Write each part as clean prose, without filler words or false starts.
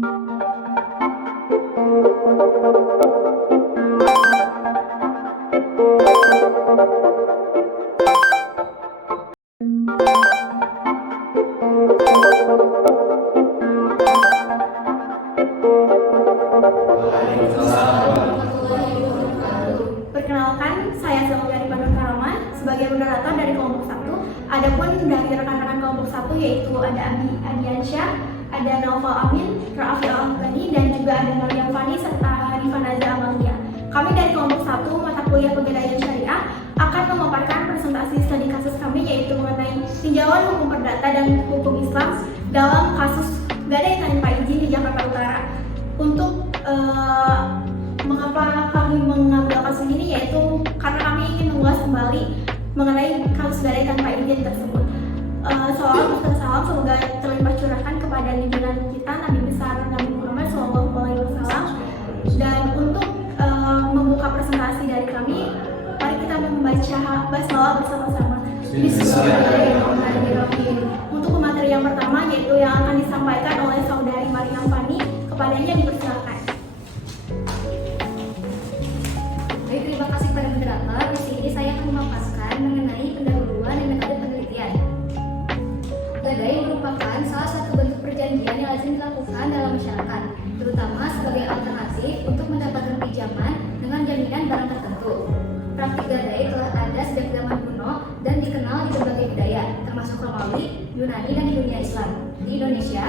Perkenalkan, saya Zelda Karama sebagai moderator dari kelompok 1. Adapun dari rekan-rekan kelompok 1 yaitu ada Adiansyah, ada Naufal Amin, Raffi Al-Afghani, dan juga ada Maryam Fani serta Rifanaza Amalia. Kami dari kelompok 1 mata kuliah Pegadaian Syariah akan memaparkan presentasi studi kasus kami yaitu mengenai tinjauan hukum perdata dan hukum Islam dalam kasus gadai tanpa izin di Jakarta Utara. Untuk mengapa kami mengambil kasus ini yaitu karena kami ingin mengulas kembali mengenai kasus gadai tanpa izin tersebut. Salam semoga terlimpah curahkan kepada junjungan kita Nabi besar Nabi Muhammad SAW. Dan untuk membuka presentasi dari kami, mari kita membaca basmalah bersama-sama. Bismillahirrahmanirrahim. Untuk materi yang pertama yaitu yang akan disampaikan oleh saudari Maryam Fani, kepadanya dipersilakan. Baik, terima kasih pada moderator. Di sini saya akan memaparkan mengenai pendahuluan dan metode penelitian. Gadai merupakan salah satu bentuk perjanjian yang lazim dilakukan dalam masyarakat, terutama sebagai alternatif untuk mendapatkan pinjaman dengan jaminan barang tertentu. Praktik gadai telah ada sejak zaman kuno dan dikenal di berbagai budaya, termasuk Romawi, Yunani, dan di dunia Islam. Di Indonesia,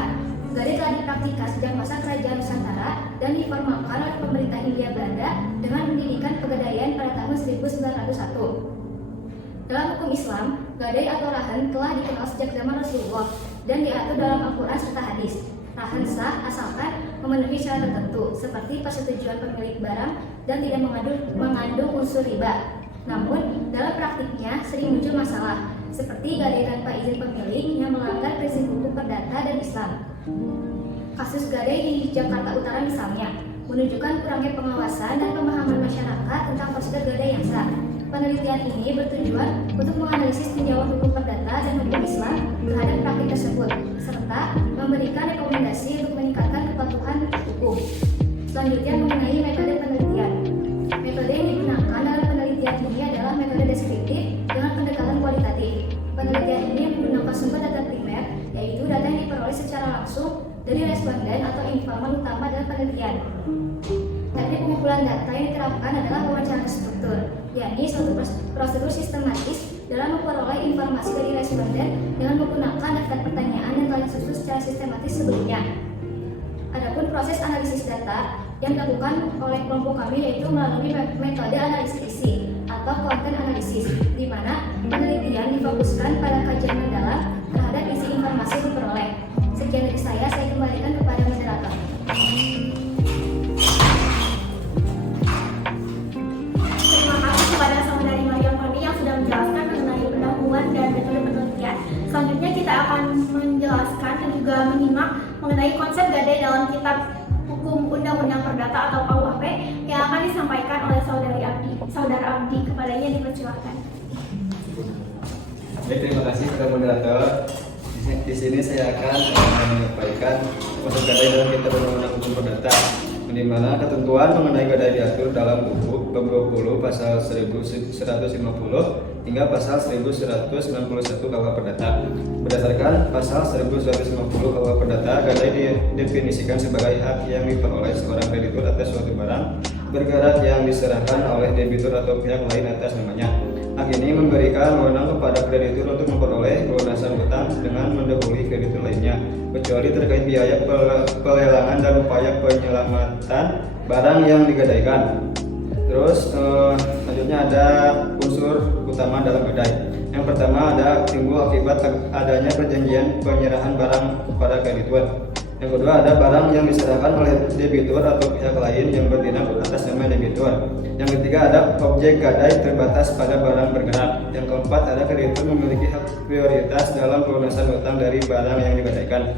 gadai telah dipraktikkan sejak masa Kerajaan Nusantara dan diformalkan oleh pemerintah Hindia Belanda dengan mendirikan Pegadaian pada tahun 1901. Dalam hukum Islam, gadai atau rahan telah dikenal sejak zaman Rasulullah dan diatur dalam Al-Quran serta hadis. Rahan sah asalkan memenuhi syarat tertentu seperti persetujuan pemilik barang dan tidak mengandung unsur riba. Namun, dalam praktiknya sering muncul masalah seperti gadai tanpa izin pemilik yang melanggar prinsip hukum perdata dan Islam. Kasus gadai di Jakarta Utara misalnya menunjukkan kurangnya pengawasan dan pemahaman masyarakat tentang prosedur gadai yang sah. Penelitian ini bertujuan untuk menganalisis tinjauan hukum perdata dan hukum Islam terhadap praktik tersebut, serta memberikan rekomendasi untuk meningkatkan kepatuhan hukum. Selanjutnya mengenai metode penelitian. Metode yang digunakan dalam penelitian ini adalah metode deskriptif dengan pendekatan kualitatif. Penelitian ini menggunakan sumber data primer, yaitu data yang diperoleh secara langsung dari responden atau informan utama dalam penelitian. Teknik pengumpulan data yang diterapkan adalah wawancara struktur, yakni suatu prosedur sistematis dalam memperoleh informasi dari responden dengan menggunakan daftar pertanyaan yang telah disusun secara sistematis sebelumnya. Adapun proses analisis data yang dilakukan oleh kelompok kami yaitu melalui metode analisis isi atau content analysis, di mana penelitian difokuskan pada kajian mendalam terhadap isi informasi yang diperoleh. Sekian dari saya kembalikan kepada moderator. Terima kasih kepada saudari Maryam Fani yang sudah menjelaskan mengenai pendahuluan dan metode penelitian. Selanjutnya kita akan menjelaskan dan juga menyimak mengenai konsep gadai dalam kitab hukum Undang-Undang Perdata atau KUHP yang akan disampaikan oleh saudara Abdi. Kepadanya dipersilakan. Baik, terima kasih kepada moderator. Di sini saya akan menyampaikan konsep gadai dalam kitab Undang-Undang Hukum Perdata, di mana ketentuan mengenai gadai diatur dalam buku bab 20 pasal 1150 hingga pasal 1191 KUH Perdata. Berdasarkan pasal 1150 KUH Perdata, gadai didefinisikan sebagai hak yang diperoleh seorang kreditur atas suatu barang bergerak yang diserahkan oleh debitur atau pihak lain atas namanya. Hak ini memberikan wewenang kepada kreditur untuk memperoleh pelunasan hutang dengan mendahului kreditur lainnya, kecuali terkait biaya pelelangan dan upaya penyelamatan barang yang digadaikan. Terus selanjutnya ada unsur utama dalam gadai. Yang pertama ada timbul akibat adanya perjanjian penyerahan barang kepada kreditur. Yang kedua ada barang yang diserahkan oleh debitur atau pihak lain yang bertindak atas nama debitur. Yang ketiga ada objek gadai terbatas pada barang bergerak. Yang keempat ada kreditur memiliki hak prioritas dalam pelunasan hutang dari barang yang digadaikan.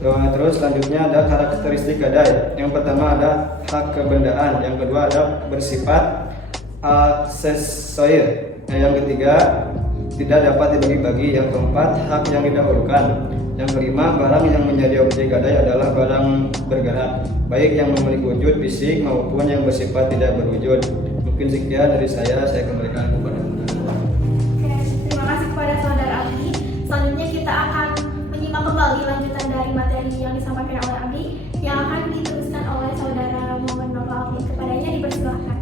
Terus selanjutnya ada karakteristik gadai. Yang pertama ada hak kebendaan. Yang kedua ada bersifat aksesorir. Yang ketiga tidak dapat dibagi-bagi. Yang keempat hak yang didahulukan. Yang kelima, barang yang menjadi objek gadai adalah barang bergerak, baik yang memiliki wujud fisik maupun yang bersifat tidak berwujud. Mungkin sekian dari saya kembalikan kepada moderator. Oke, terima kasih kepada saudara Abdi. Selanjutnya kita akan menyimak kembali lanjutan dari materi yang disampaikan oleh Abdi yang akan diteruskan oleh saudara Muhammad Nova Alvin. Kepadanya dipersilakan.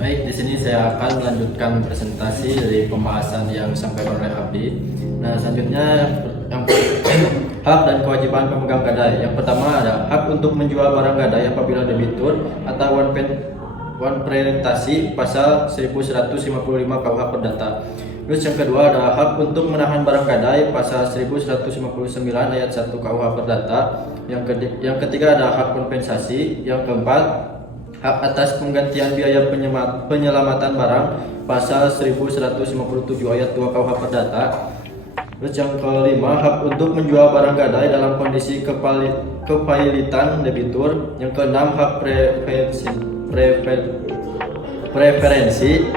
Baik, di sini saya akan melanjutkan presentasi dari pembahasan yang disampaikan oleh Abdi. Nah, selanjutnya yang hak dan kewajiban pemegang gadai. Yang pertama ada hak untuk menjual barang gadai apabila debitur atau one prioritasi pasal 1155 KUH Perdata. Terus yang kedua ada hak untuk menahan barang gadai pasal 1159 ayat 1 KUH Perdata. Yang ketiga ada hak kompensasi. Yang keempat hak atas penggantian biaya penyelamatan barang pasal 1157 ayat 2 KUH Perdata. Terus yang kelima, hak untuk menjual barang gadai dalam kondisi kepailitan debitur. Yang keenam, hak preferensi.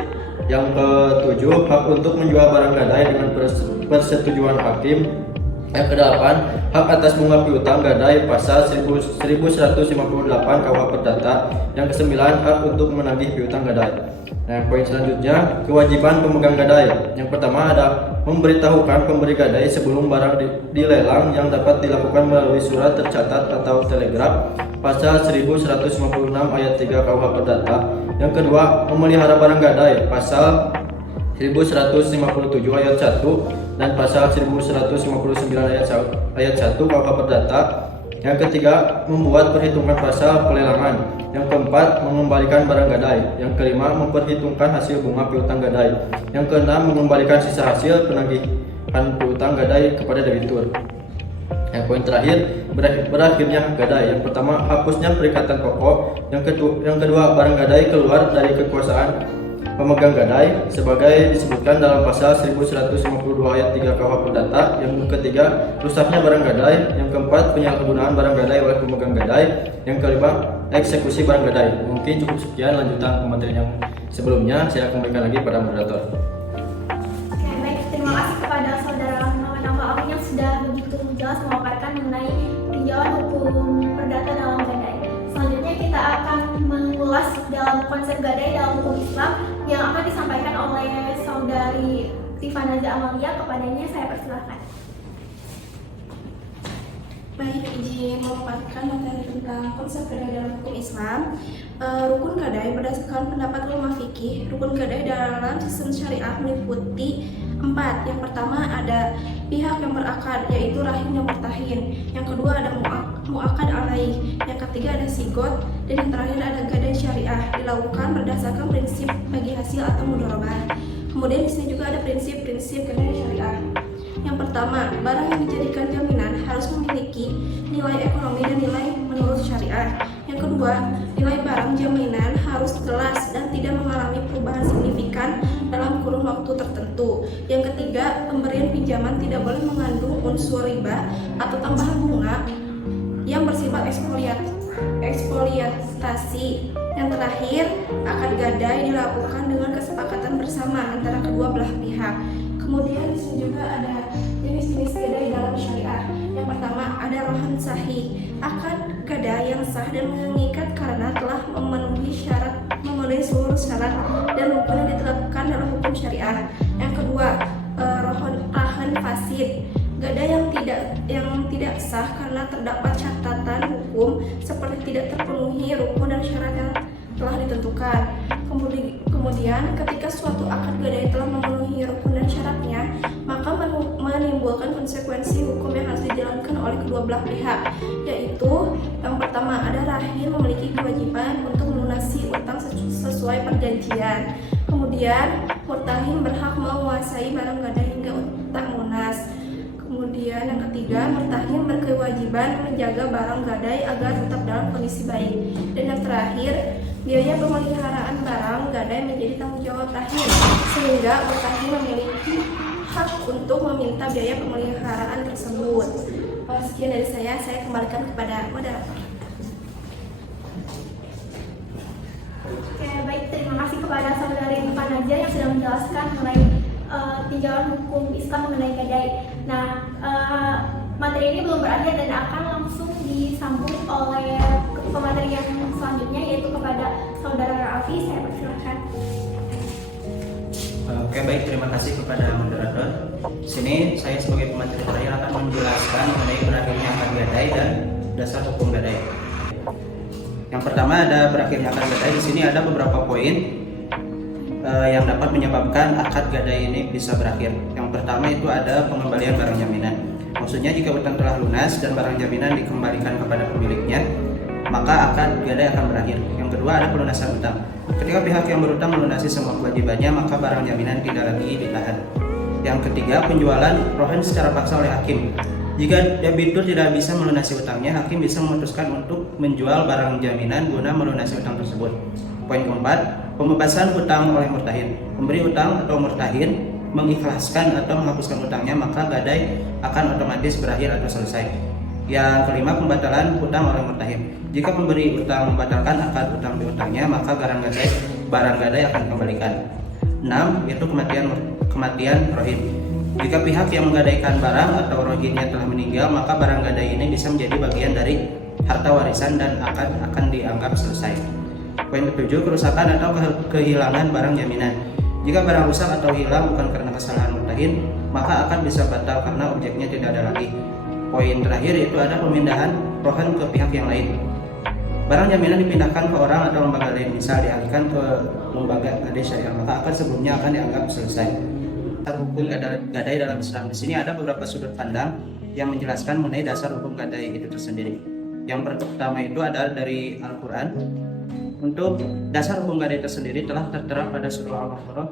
Yang ketujuh, hak untuk menjual barang gadai dengan persetujuan hakim. Yang kedelapan, hak atas bunga piutang gadai pasal 1158 KUH Perdata. Yang kesembilan, hak untuk menagih piutang gadai. Nah, poin selanjutnya, kewajiban pemegang gadai. Yang pertama ada memberitahukan pemberi gadai sebelum barang dilelang yang dapat dilakukan melalui surat tercatat atau telegraf pasal 1156 ayat 3 KUH Perdata. Yang kedua, memelihara barang gadai pasal 1157 ayat 1 dan pasal 1159 ayat 1 KUH Perdata. Yang ketiga, membuat perhitungan pasal pelelangan. Yang keempat, mengembalikan barang gadai. Yang kelima, memperhitungkan hasil bunga piutang gadai. Yang keenam, mengembalikan sisa hasil penagihan piutang gadai kepada debitur. Yang poin terakhir, berakhirnya hak gadai. Yang pertama, hapusnya perikatan pokok. Yang kedua, barang gadai keluar dari kekuasaan pemegang gadai sebagai disebutkan dalam pasal 1152 ayat 3 KUH Perdata. Yang ketiga, rusaknya barang gadai. Yang keempat, penyalahgunaan barang gadai oleh pemegang gadai. Yang kelima, eksekusi barang gadai. Mungkin cukup sekian lanjutan materi yang sebelumnya. Saya kembalikan lagi pada moderator. Oke, baik. Terima kasih kepada saudara Muhammad Nova Alvin yang sudah begitu jelas memaparkan mengenai tinjauan hukum perdata dalam gadai. Selanjutnya kita akan mengulas dalam konsep gadai dalam hukum Islam yang akan disampaikan oleh saudari Tifanaza Amalia. Kepadanya saya persilahkan. Baik, izin memaparkan materi tentang konsep gadai dalam hukum Islam. Rukun gadai berdasarkan pendapat ulama fikih, rukun gadai dalam sistem syariah meliputi 4. Yang pertama ada pihak yang berakad, yaitu rahim yang murtahin. Yang kedua ada muakad alaih. Yang ketiga ada sigot. Dan yang terakhir ada gadai syariah, dilakukan berdasarkan prinsip bagi hasil atau mudharabah. Kemudian di sini juga ada prinsip-prinsip gadai syariah. Yang pertama, barang yang dijadikan jaminan harus memiliki nilai ekonomi dan nilai menurut syariah. Yang kedua, nilai barang jaminan harus jelas dan tidak mengalami perubahan signifikan dalam kurun waktu tertentu. Yang ketiga, pemberian pinjaman tidak boleh mengandung unsur riba atau tambahan bunga yang bersifat ekspoliasi. Yang terakhir, akad gadai dilakukan dengan kesepakatan bersama antara kedua belah pihak. Kemudian di sini juga ada jenis-jenis gadai dalam syariah. Yang pertama ada rohan sahih, akad gadai yang sah dan mengikat karena telah memenuhi seluruh syarat dan rukun yang ditetapkan dalam hukum syariah. Yang kedua, rohan fasid, gadai yang tidak sah karena terdapat catatan hukum seperti tidak terpenuhi rukun dan syarat yang telah ditentukan. Kemudian ketika suatu akad gadai telah memenuhi rukun dan syaratnya, maka menimbulkan konsekuensi hukum yang harus dijalankan oleh kedua belah pihak, yaitu yang pertama ada rahim memiliki kewajiban untuk melunasi utang sesuai perjanjian. Kemudian murtahin berhak menguasai barang gadai hingga utang lunas. Kemudian yang ketiga, murtahin berkewajiban menjaga barang gadai agar tetap dalam kondisi baik. Dan yang terakhir, biaya pemeliharaan barang gadai menjadi tanggung jawab rahim, sehingga murtahin memiliki hak untuk meminta biaya pemeliharaan tersebut. Sekian dari saya kembalikan kepada moderator. Oke, baik. Terima kasih kepada saudari Tifanaza yang sudah menjelaskan mengenai tinjauan hukum Islam mengenai gadai. Nah, materi ini belum berakhir dan akan langsung disambung oleh pemateri yang selanjutnya, yaitu kepada Saudara Raffi. Saya persilakan. Oke, baik, terima kasih kepada moderator. Di sini saya sebagai pemateri terakhir akan menjelaskan mengenai berakhirnya akad gadai dan dasar hukum gadai. Yang pertama ada berakhirnya akad gadai. Di sini ada beberapa poin yang dapat menyebabkan akad gadai ini bisa berakhir. Yang pertama itu ada pengembalian barang jaminan. Maksudnya jika utang telah lunas dan barang jaminan dikembalikan kepada pemiliknya, maka akad gadai akan berakhir. Yang kedua ada pelunasan utang. Ketika pihak yang berutang melunasi semua kewajibannya, maka barang jaminan tidak lagi ditahan. Yang ketiga, penjualan rohen secara paksa oleh hakim. Jika debitur tidak bisa melunasi utangnya, hakim bisa memutuskan untuk menjual barang jaminan guna melunasi utang tersebut. Poin keempat, pembebasan hutang oleh murtahin. Pemberi utang atau murtahin mengikhlaskan atau menghapuskan utangnya, maka gadai akan otomatis berakhir atau selesai. Yang kelima, pembatalan hutang oleh murtahin. Jika pemberi utang membatalkan akad utang piutangnya, maka barang gadai akan dikembalikan. 6. Yaitu kematian rohin. Jika pihak yang menggadaikan barang atau rohinnya telah meninggal, maka barang gadai ini bisa menjadi bagian dari harta warisan dan akan dianggap selesai. Poin ketujuh, kerusakan atau kehilangan barang jaminan. Jika barang rusak atau hilang bukan karena kesalahan murtahin, maka akan bisa batal karena objeknya tidak ada lagi. Poin terakhir yaitu ada pemindahan rohan ke pihak yang lain. Barang jaminan dipindahkan ke orang atau lembaga lain, misal dialihkan ke lembaga gadai syariah, maka akad sebelumnya akan dianggap selesai. Hukum gadai dalam Islam. Di sini ada beberapa sudut pandang yang menjelaskan mengenai dasar hukum gadai itu tersendiri. Yang pertama itu adalah dari Al-Quran. Untuk dasar hukum gadai tersendiri telah tertera pada surah Al-Baqarah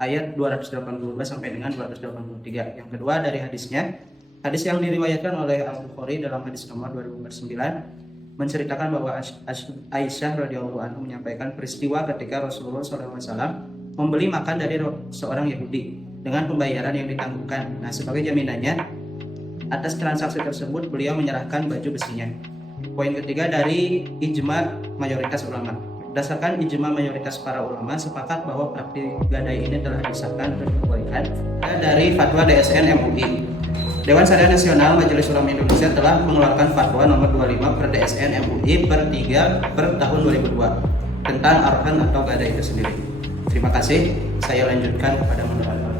ayat 282 sampai dengan 283. Yang kedua dari hadisnya, hadis yang diriwayatkan oleh Al-Bukhari dalam hadis nomor 2009 menceritakan bahwa Aisyah radhiyallahu anha menyampaikan peristiwa ketika Rasulullah SAW membeli makan dari seorang Yahudi dengan pembayaran yang ditanggungkan. Nah, sebagai jaminannya atas transaksi tersebut beliau menyerahkan baju besinya. Poin ketiga dari ijma mayoritas ulama. Berdasarkan ijma mayoritas para ulama sepakat bahwa praktik gadai ini telah disahkan dan dibolehkan. Dari fatwa DSN MUI. Dewan Syariah Nasional Majelis Ulama Indonesia telah mengeluarkan fatwa nomor 25 per DSN MUI per 3 per tahun 2002 tentang arhan atau gadai itu sendiri. Terima kasih. Saya lanjutkan kepada moderator.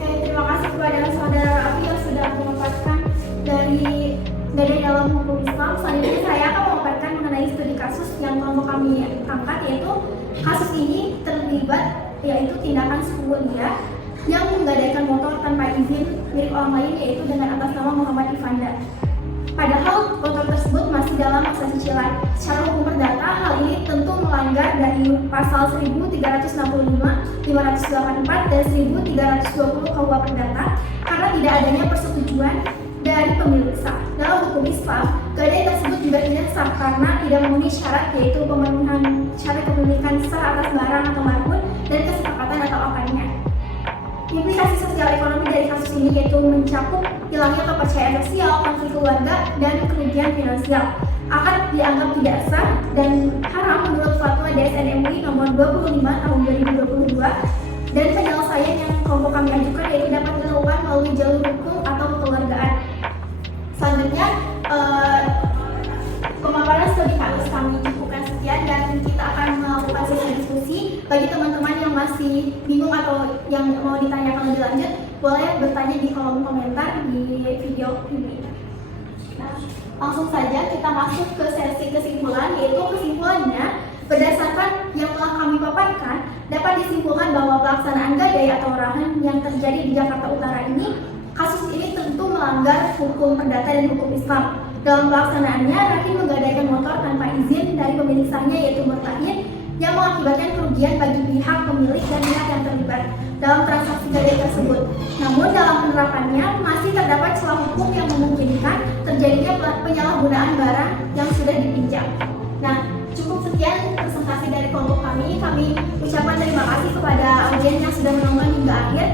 Oke, terima kasih kepada Saudara Raffi yang sudah memaparkan dari gadai dalam hukum Islam. Selanjutnya saya akan memaparkan mengenai studi kasus yang kelompok kami angkat, yaitu kasus ini terlibat yaitu tindakan sepulia yang menggadaikan motor tanpa izin milik orang lain, yaitu dengan atas nama Muhammad Ivanda. Padahal motor tersebut masih dalam masa cicilan. Secara hukum perdata, hal ini tentu melanggar dari pasal 1365, 584, dan 1320 KUH Perdata karena tidak adanya persetujuan dari pemilik sah. Dalam hukum Islam, gadai tersebut juga tidak sah karena tidak memenuhi syarat, yaitu pemenuhan syarat kepemilikan sah atas barang atau marhun dan kesepakatan atau akadnya. Implikasi sosial ekonomi dari kasus ini yaitu mencakup hilangnya kepercayaan sosial, konflik keluarga, dan kerugian finansial. Akan dianggap tidak sah dan haram menurut fatwa DSN MUI nomor 25 tahun 2022, dan penyelesaian yang kelompok kami ajukan yaitu dapat dilakukan melalui jalur hukum atau kekeluargaan. Selanjutnya, pemaparan studi kasus kami cukupkan sekian dan kita akan melakukan sesi diskusi. Bagi teman-teman yang masih bingung atau yang mau ditanyakan lebih lanjut, boleh bertanya di kolom komentar di video ini. Nah, langsung saja kita masuk ke sesi kesimpulan, yaitu kesimpulannya berdasarkan yang telah kami paparkan dapat disimpulkan bahwa pelaksanaan gadai atau rahan yang terjadi di Jakarta Utara ini, kasus ini tentu melanggar hukum perdata dan hukum Islam. Dalam pelaksanaannya, Rahim menggadaikan motor tanpa izin dari pemilik sahnya yaitu murtahin, yang mengakibatkan kerugian bagi pihak pemilik dan pihak yang terlibat dalam transaksi gadai tersebut. Namun dalam penerapannya masih terdapat celah hukum yang memungkinkan terjadinya penyalahgunaan barang yang sudah dipinjam. Nah, cukup sekian presentasi dari kelompok kami. Kami ucapkan terima kasih kepada audiens yang sudah menonton hingga akhir.